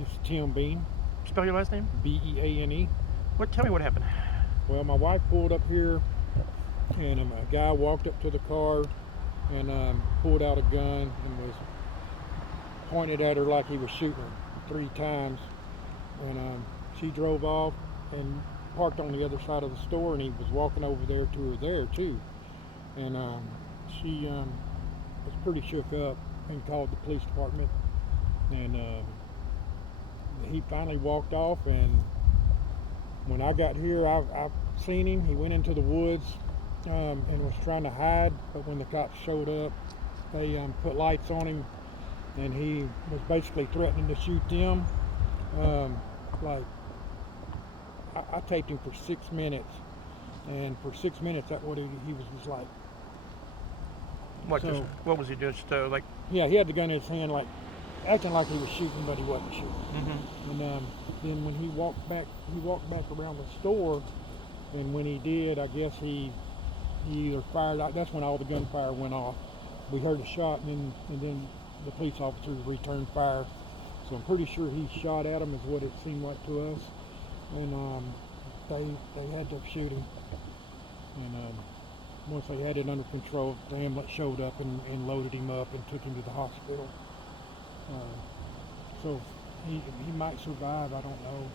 It's Tim Beane, Spell your last name? B-E-A-N-E. Tell me what happened. Well, my wife pulled up here, and a guy walked up to the car and pulled out a gun and was pointed at her like he was shooting her 3 times. And she drove off and parked on the other side of the store, and he was walking over there to her there too. And she was pretty shook up and called the police department. And he finally walked off, and when I got here, I've seen him. He went into the woods and was trying to hide, but when the cops showed up, they put lights on him, and he was basically threatening to shoot them. Like, I taped him for 6 minutes, and for 6 minutes, that's what he was just like. What was he just like? Yeah, he had the gun in his hand, like acting like he was shooting, but he wasn't shooting. Mm-hmm. And then when he walked back around the store, and when he did, I guess he either fired out. That's when all the gunfire went off. We heard a shot, and then the police officers returned fire. So I'm pretty sure he shot at him, is what it seemed like to us. And they had to shoot him. And once they had it under control, the ambulance showed up and loaded him up and took him to the hospital. So he might survive, I don't know.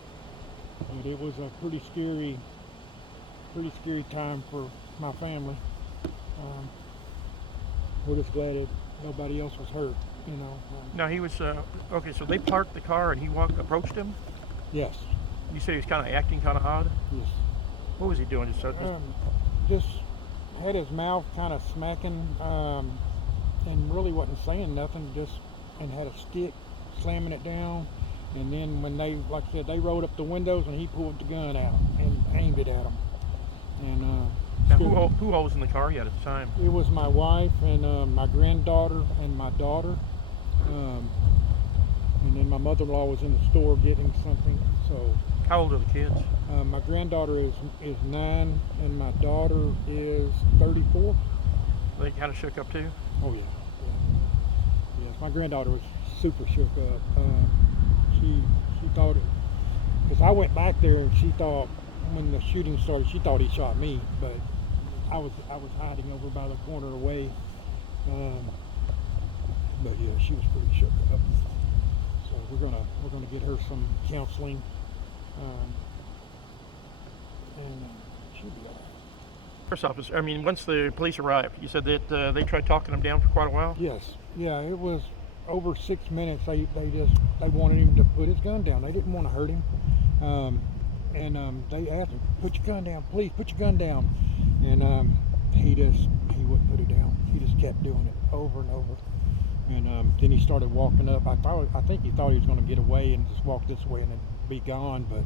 But it was a pretty scary time for my family. We're just glad that nobody else was hurt, you know. No, he was okay. So they parked the car and he approached him. Yes. You said he was kind of acting kind of odd. Yes. What was he doing? Just had his mouth kind of smacking, and really wasn't saying nothing. And had a stick slamming it down. And then when they, like I said, they rolled up the windows, and he pulled the gun out and aimed it at them. And now, who was in the car yet at the time? It was my wife and my granddaughter and my daughter. And then my mother-in-law was in the store getting something. So. How old are the kids? My granddaughter is 9, and my daughter is 34. They kind of shook up too? Oh yeah. Yes, my granddaughter was super shook up. She thought it, because I went back there and she thought, when the shooting started, she thought he shot me, but I was hiding over by the corner away. But yeah, she was pretty shook up. So we're gonna get her some counseling, and she'll be all right. First officer, I mean, once the police arrived, you said that they tried talking him down for quite a while? Yes. Yeah, it was over 6 minutes. They wanted him to put his gun down. They didn't want to hurt him. And they asked him, "Put your gun down, please, put your gun down." And he wouldn't put it down. He just kept doing it over and over. And then he started walking up. I think he thought he was going to get away and just walk this way and then be gone, but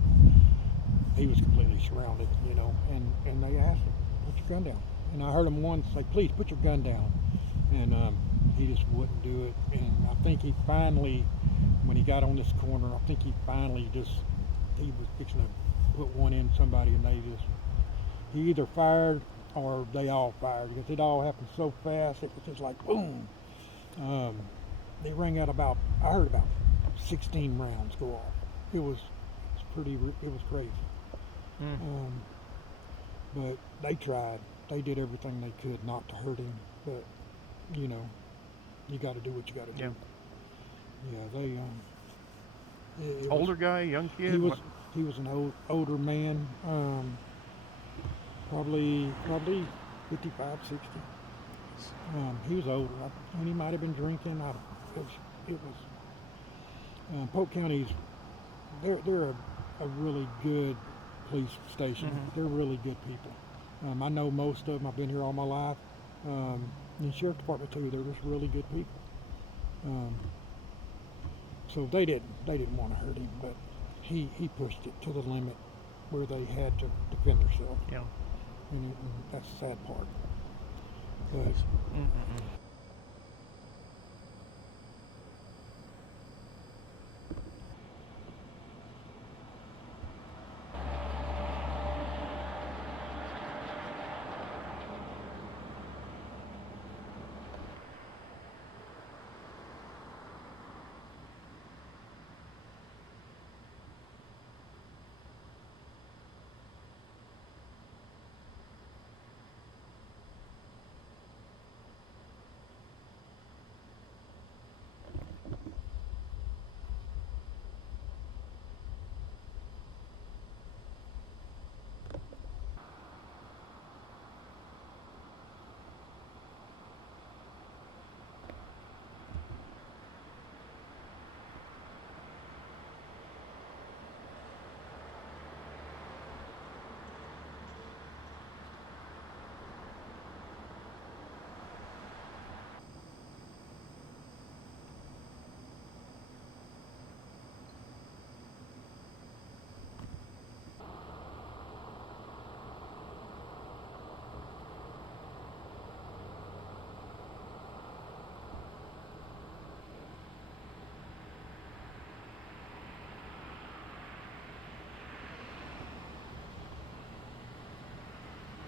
he was completely surrounded, you know. And they asked him, "Put your gun down." And I heard him once say, "Please put your gun down." And he just wouldn't do it. And I think he finally, when he got on this corner, I think he was fixing to put one in somebody, and he either fired or they all fired, because it all happened so fast. It was just like boom. They rang out I heard about 16 rounds go off. It was crazy. But they tried. They did everything they could not to hurt him, but you know, you got to do what you got to do. Yeah, Older guy, young kid? He was an older man, probably 55, 60. He was older, and he might have been drinking. Polk County's, they're a really good police station. Mm-hmm. They're really good people. I know most of them. I've been here all my life. And the sheriff department too. They're just really good people. So they didn't want to hurt him, but he pushed it to the limit where they had to defend themselves. Yeah. And that's the sad part. But